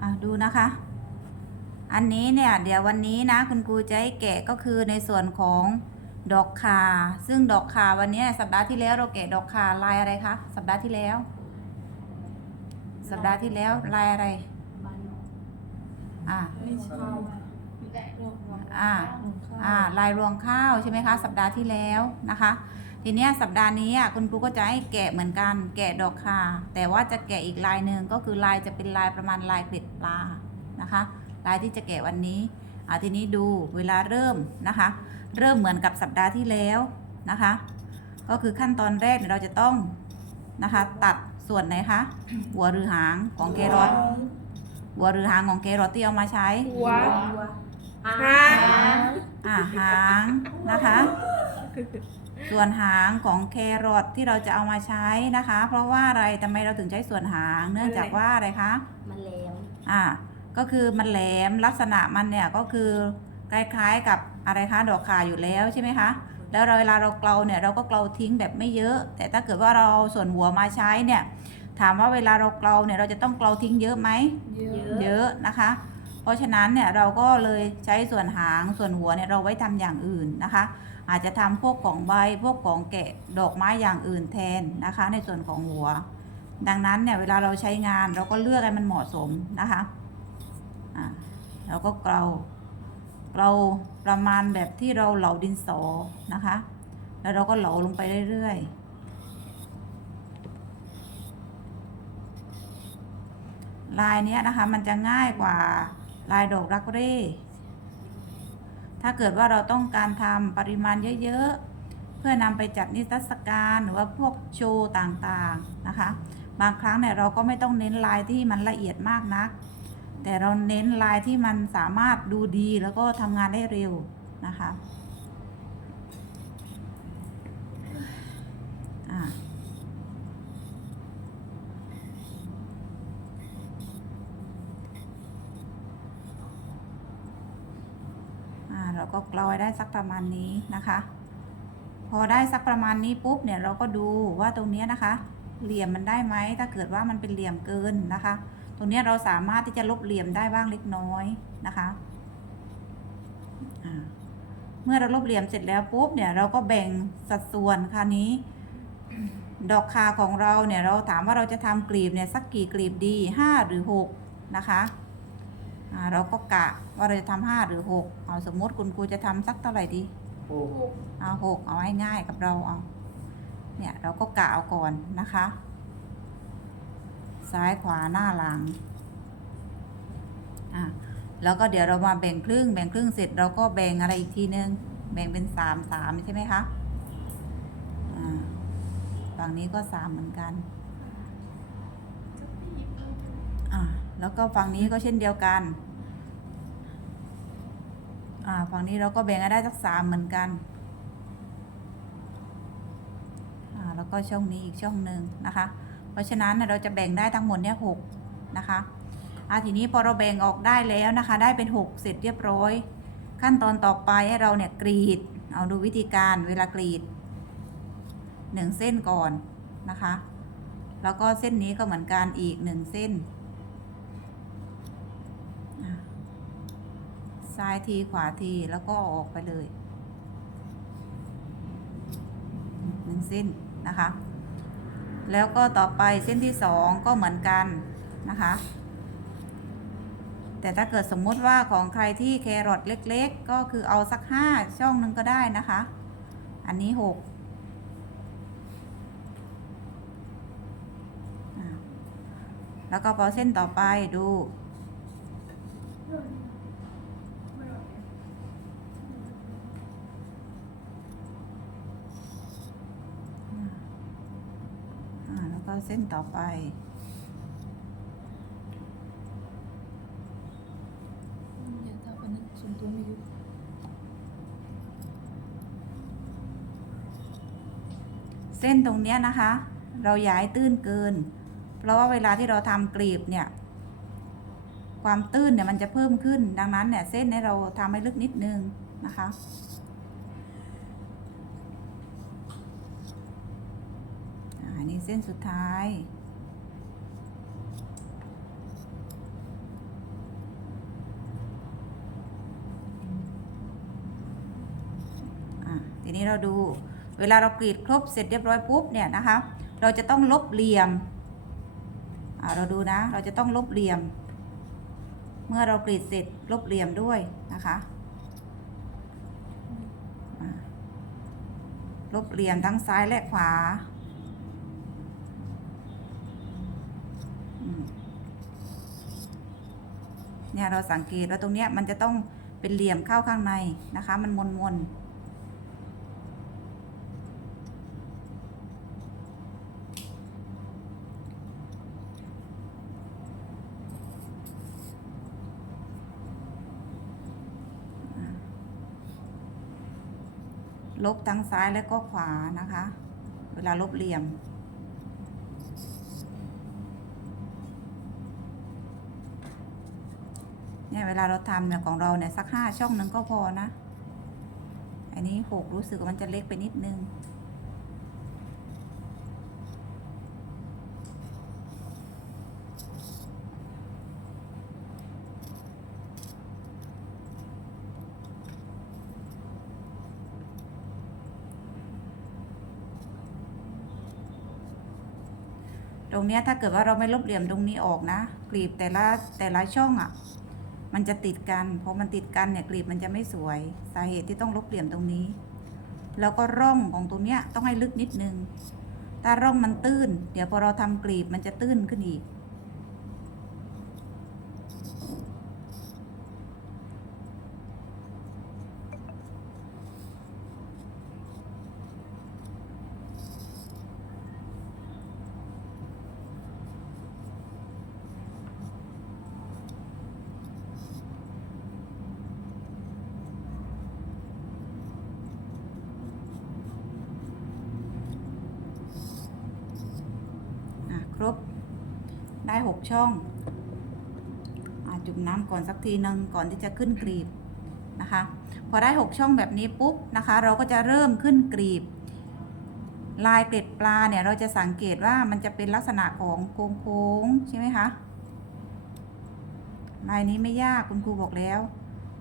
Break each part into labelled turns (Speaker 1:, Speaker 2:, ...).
Speaker 1: อะดูนะคะ อันนี้เนี่ย เดี๋ยววันนี้นะคุณครูจะให้แกะก็คือในส่วนของดอกคา ซึ่งดอกคาวันนี้สัปดาห์ที่แล้วเราแกะดอกคาลายอะไรคะ สัปดาห์ที่แล้ว สัปดาห์ที่แล้วลายอะไร อ่า
Speaker 2: ไม่ใช่รวมรวม
Speaker 1: อ่าอ่าลายรวงข้าวใช่ไหมคะ สัปดาห์ที่แล้วนะคะ ทีเนี้ยสัปดาห์นี้อะคุณครูก็จะให้แกะเหมือนกัน แกะดอกคาแต่ว่าจะแกะอีกลายหนึ่งก็คือลายจะเป็นลายประมาณลายเกล็ดปลานะคะ ลายที่จะแกะวันนี้อ่าทีนี้ดูเวลาเริ่มนะคะ เริ่มเหมือนกับสัปดาห์ที่แล้วนะคะ ก็คือขั้นตอนแรกเนี่ยเราจะต้องนะคะ ตัดส่วนไหนคะหัวหรือหางของแครอทหัวหรือหางของแครอทที่เอามาใช้
Speaker 2: หัวหาง
Speaker 1: อ่าหางนะคะ ส่วนหางของแครอทที่เราจะเอามาใช้นะคะ เพราะว่าอะไรทำไมเราถึงใช้ส่วนหาง เนื่องจากว่าอะไรคะ
Speaker 3: มันแหลม
Speaker 1: อ่า ก็คือมันแหลมลักษณะมันเนี่ยก็คือคล้ายๆกับอะไรคะดอกข่าอยู่แล้วใช่ไหมคะ แล้วเราเวลาเราเกลาเนี่ยเราก็เกลาทิ้งแบบไม่เยอะ แต่ถ้าเกิดว่าเราเอาส่วนหัวมาใช้เนี่ย ถามว่าเวลาเราเกลาเนี่ยเราจะต้องเกลาทิ้งเยอะไหม
Speaker 2: เยอะ
Speaker 1: เยอะนะคะ เพราะฉะนั้นเนี่ยเราก็เลยใช้ส่วนหางส่วนหัวเนี่ยเราไว้ทำอย่างอื่นนะคะ อาจจะทำพวกของใบพวกของแกะดอกไม้อย่างอื่นแทนนะคะ ในส่วนของหัว ดังนั้นเนี่ยเวลาเราใช้งานเราก็เลือกให้มันเหมาะสมนะคะอ่าเราก็เกลาเกลาประมาณแบบที่เราเหลาดินสอนะคะ แล้วเราก็เหลาลงไปเรื่อยๆ ลายเนี้ยนะคะมันจะง่ายกว่า ลายดอกรักเร่ถ้าเกิดว่าเราต้องการทำปริมาณเยอะๆ เพื่อนำไปจัดนิทรรศการหรือว่าพวกโชว์ต่างๆนะคะ บางครั้งเนี่ยเราก็ไม่ต้องเน้นลายที่มันละเอียดมากนัก แต่เราเน้นลายที่มันสามารถดูดีแล้วก็ทำงานได้เร็วนะคะอ่า อ่า เราก็กลอยได้สักประมาณนี้นะคะ พอได้สักประมาณนี้ปุ๊บเนี่ยเราก็ดูว่าตรงเนี้ยนะคะ เหลี่ยมมันได้ไหมถ้าเกิดว่ามันเป็นเหลี่ยมเกินนะคะ ตรงเนี้ยเราสามารถที่จะลบเหลี่ยมได้บ้างเล็กน้อยนะคะเมื่อเราลบเหลี่ยมเสร็จแล้วปุ๊บเนี่ยเราก็แบ่งสัดส่วนค่ะนี้ ดอกคาของเราเนี่ยเราถามว่าเราจะทำกลีบเนี่ยสักกี่กลีบดีห้าหรือหกนะคะ เราก็กะว่าเราจะทำห้าหรือหกเอาสมมติคุณครูจะทำสักเท่าไหร่ดี
Speaker 2: หก
Speaker 1: เอาหกเอาให้ง่ายกับเราเอาเนี่ยเราก็กะเอาก่อนนะคะ ซ้ายขวาหน้าหลังอะแล้วก็เดี๋ยวเรามาแบ่งครึ่ง แบ่งครึ่งเสร็จเราก็แบ่งอะไรอีกทีนึง แบ่งเป็นสามสามใช่ไหมคะอ่าฝั่งนี้ก็สามเหมือนกันอ่า แล้วก็ฝั่งนี้ก็เช่นเดียวกันอ่าฝั่งนี้เราก็แบ่งได้สักสามเหมือนกันอ่าแล้วก็ช่องนี้อีกช่องหนึ่งนะคะ เพราะฉะนั้นเนี่ยเราจะแบ่งได้ทั้งหมดเนี่ยหกนะคะอ่าทีนี้พอเราแบ่งออกได้แล้วนะคะ ได้เป็นหกเสร็จเรียบร้อย ขั้นตอนต่อไปให้เราเนี่ยกรีด เอาดูวิธีการเวลากรีดหนึ่งเส้นก่อนนะคะ แล้วก็เส้นนี้ก็เหมือนกันอีกหนึ่งเส้นอะ ซ้ายทีขวาทีแล้วก็ออกไปเลยหนึ่งเส้นนะคะ แล้วก็ต่อไปเส้นที่สองก็เหมือนกันนะคะ แต่ถ้าเกิดสมมติว่าของใครที่แครอทเล็ก ๆ ก็คือเอาสักห้าช่องหนึ่งก็ได้นะคะ อันนี้หกแล้วก็พอเส้นต่อไปดู อ่าแล้วก็ เส้นต่อไป เส้นตรงเนี้ยนะคะ เราย้ายตื้นเกิน เพราะว่าเวลาที่เราทำกรีบเนี่ยความตื้นเนี่ยมันจะเพิ่มขึ้นดังนั้นเนี่ยเส้นให้เราทำให้ลึกนิดนึงนะคะ นี้เส้นสุดท้าย ทีนี้เราดูเวลาเรากรีดครบเสร็จเรียบร้อยปุ๊บเนี่ยนะคะ เราจะต้องลบเหลี่ยมเราดูนะ เราจะต้องลบเหลี่ยม เมื่อเรากรีดเสร็จลบเหลี่ยมด้วยนะคะลบเหลี่ยมทั้งซ้ายและขวา เนี่ยเราสังเกตว่าตรงเนี้ยมันจะต้องเป็นเหลี่ยมเข้าข้างในนะคะ มันมนมนลบทั้งซ้ายและก็ขวานะคะ เวลาลบเหลี่ยม เนี่ยเวลาเราทำเนี่ยของเราเนี่ยสักห้าช่องหนึงก็พอนะ อันนี้หกรู้สึกว่ามันจะเล็กไปนิดนึงตรงเนี้ยถ้าเกิดว่าเราไม่ลบเหลี่ยมตรงนี้ออกนะกรีบแต่ละแต่ละช่องอะ่ะ มันจะติดกันพอมันติดกันเนี่ยกรีบมันจะไม่สวยสาเหตุที่ต้องลบเหลี่ยมตรงนี้ แล้วก็ร่องของตรงเนี้ยต้องให้ลึกนิดนึง ถ้าร่องมันตื้น เดี๋ยวพอเราทำกรีบมันจะตื้นขึ้นอีก อะครบ ได้หก ช่องอจุ่มน้ำก่อนสักทีนึงก่อนที่จะขึ้นกรีบนะคะ พอได้หกช่องแบบนี้ปุ๊บนะคะ เราก็จะเริ่มขึ้นกรีบ ลายเกล็ดปลาเนี่ยเราจะสังเกตว่ามันจะเป็นลักษณะของโค้งๆใช่ไหมคะลายนี้ไม่ยากคุณครูบอกแล้ว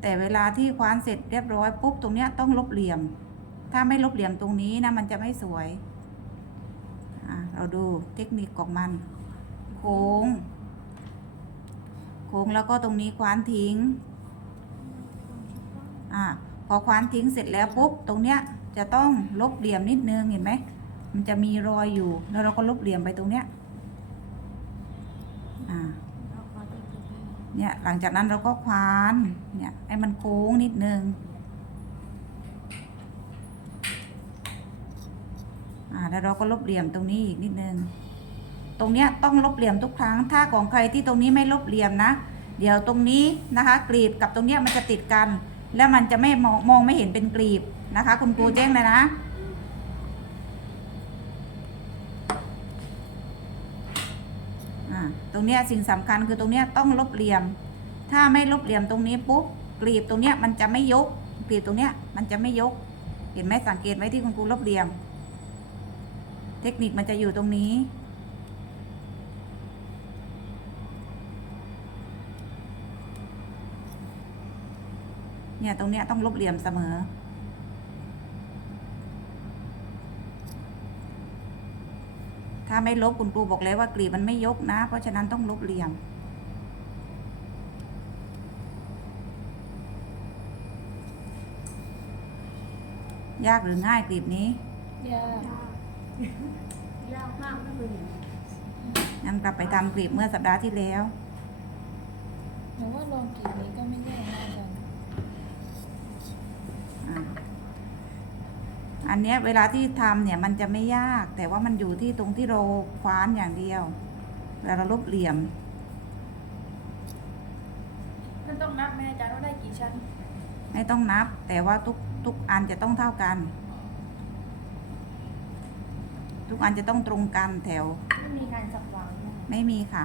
Speaker 1: แต่เวลาที่คว้านเสร็จเรียบร้อยปุ๊บตรงเนี้ยต้องลบเหลี่ยม ถ้าไม่ลบเหลี่ยมตรงนี้นะมันจะไม่สวยเราดูเทคนิคของมัน โค้ง ค้งแล้วก็ตรงนี้คว้านทิ้งอะพอคว้านทิ้งเสร็จแล้วปุ๊บตรงเนี้ยจะต้องลบเหลี่ยมนิดนึงเห็นไหมมันจะมีรอยอยู่แล้วเราก็ลบเหลี่ยมไปตรงเนี้ยอ่าเนี่ยหลังจากนั้นเราก็คว้านเนี่ยให้มันโค้งนิดนึงอ่าแล้วเราก็ลบเหลี่ยมตรงนี้อีกนิดนึง ตรงเนี้ยต้องลบเหลี่ยมทุกครั้ง ถ้าของใครที่ตรงนี้ไม่ลบเหลี่ยมนะ เดี๋ยวตรงนี้นะคะกรีบกับตรงเนี้ยมันจะติดกัน แล้วมันจะไม่มองมองไม่เห็นเป็นกรีบนะคะ คุณครูแจ้งเลยนะตรงเนี้ยสิ่งสำคัญคือตรงเนี้ยต้องลบเหลี่ยม ถ้าไม่ลบเหลี่ยมตรงนี้ปุ๊บกรีบตรงเนี้ยมันจะไม่ยกกรีบตรงเนี้ยมันจะไม่ยก เห็นไหมสังเกตไหมที่คุณครูลบเหลี่ยม เทคนิคมันจะอยู่ตรงนี้ เนี่ยตรงเนี้ยต้องลบเหลี่ยมเสมอ ถ้าไม่ลบคุณครูบอกแล้วว่ากลีบมันไม่ยกนะ เพราะฉะนั้นต้องลบเหลี่ยม ยากหรือง่ายกลีบนี้
Speaker 2: ยาก
Speaker 3: ยากมากไม่เคยเห็น
Speaker 1: งั้นกลับไปทำกลีบเมื่อสัปดาห์ที่แล้ว
Speaker 2: หนูว่าลองกี่นี้ก็ไม่ยากนะอาจารย์
Speaker 1: อ่าอันเนี้ยเวลาที่ทำเนี่ยมันจะไม่ยาก แต่ว่ามันอยู่ที่ตรงที่เราคว้านอย่างเดียวเวลาเราลบเหลี่ยม
Speaker 3: มันต้องนับไหมอาจารย์ว่าได้กี่ชั้น
Speaker 1: ไม่ต้องนับ แต่ว่าทุกทุกอันจะต้องเท่ากัน ทุกอันจะต้องตรงกันแถว
Speaker 3: ไม่มีการสับวางใช่ไหม
Speaker 1: ไม่มีค่ะ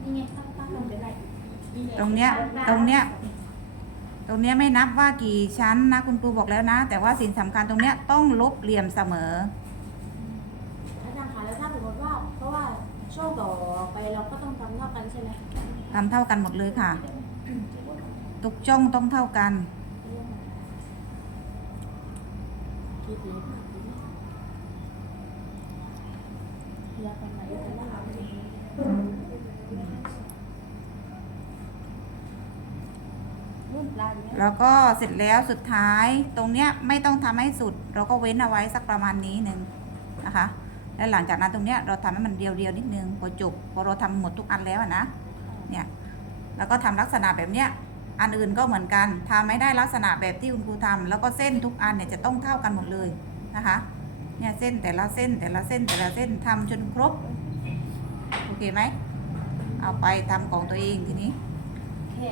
Speaker 3: นี่ไงตั้งตั้งลงไปได้
Speaker 1: ตรงเนี้ยตรงเนี้ยตรงเนี้ยไม่นับว่ากี่ชั้นนะคุณครูบอกแล้วนะ แต่ว่าสิ่งสำคัญตรงเนี้ยต้องลบเหลี่ยมเสมอ
Speaker 3: อาจารย์คะแล้วถ้าช่วงต่อไปเราก็ต้องทำเท่ากันใช่ไหม
Speaker 1: ทำเท่ากันหมดเลยค่ะ ทุกช่องต้องเท่ากัน
Speaker 3: คิดเลยมากเลยยากกว่าไหนก็ว่ารุ่นปลายเนี่ย
Speaker 1: แล้วก็เสร็จแล้วสุดท้ายตรงเนี้ยไม่ต้องทำให้สุด เราก็เว้นเอาไว้สักประมาณนี้หนึ่งนะคะ แล้วหลังจากนั้นตรงเนี้ยเราทำให้มันเรียวๆนิดนึงพอจบพอเราทำหมดทุกอันแล้วนะเนี่ยแล้วก็ทำลักษณะแบบเนี้ยอันอื่นก็เหมือนกันทำไม่ได้ลักษณะแบบที่คุณครูทำแล้วก็เส้นทุกอันเนี่ยจะต้องเท่ากันหมดเลยนะคะเนี่ยเส้นแต่ละเส้นแต่ละเส้นแต่ละเส้นทำจนครบโอเคไหมเอาไปทำของตัวเองทีนี้
Speaker 3: แค่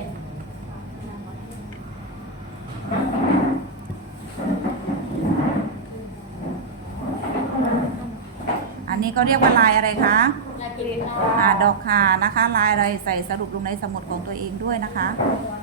Speaker 1: อั นนี้ก็เรียกว่าลายอะไรคะ
Speaker 3: ลายกรีน
Speaker 1: อ่าดอกคานะคะ ลายอะไรใส่สรุปลงในสมุดของตัวเองด้วยนะคะ
Speaker 3: เ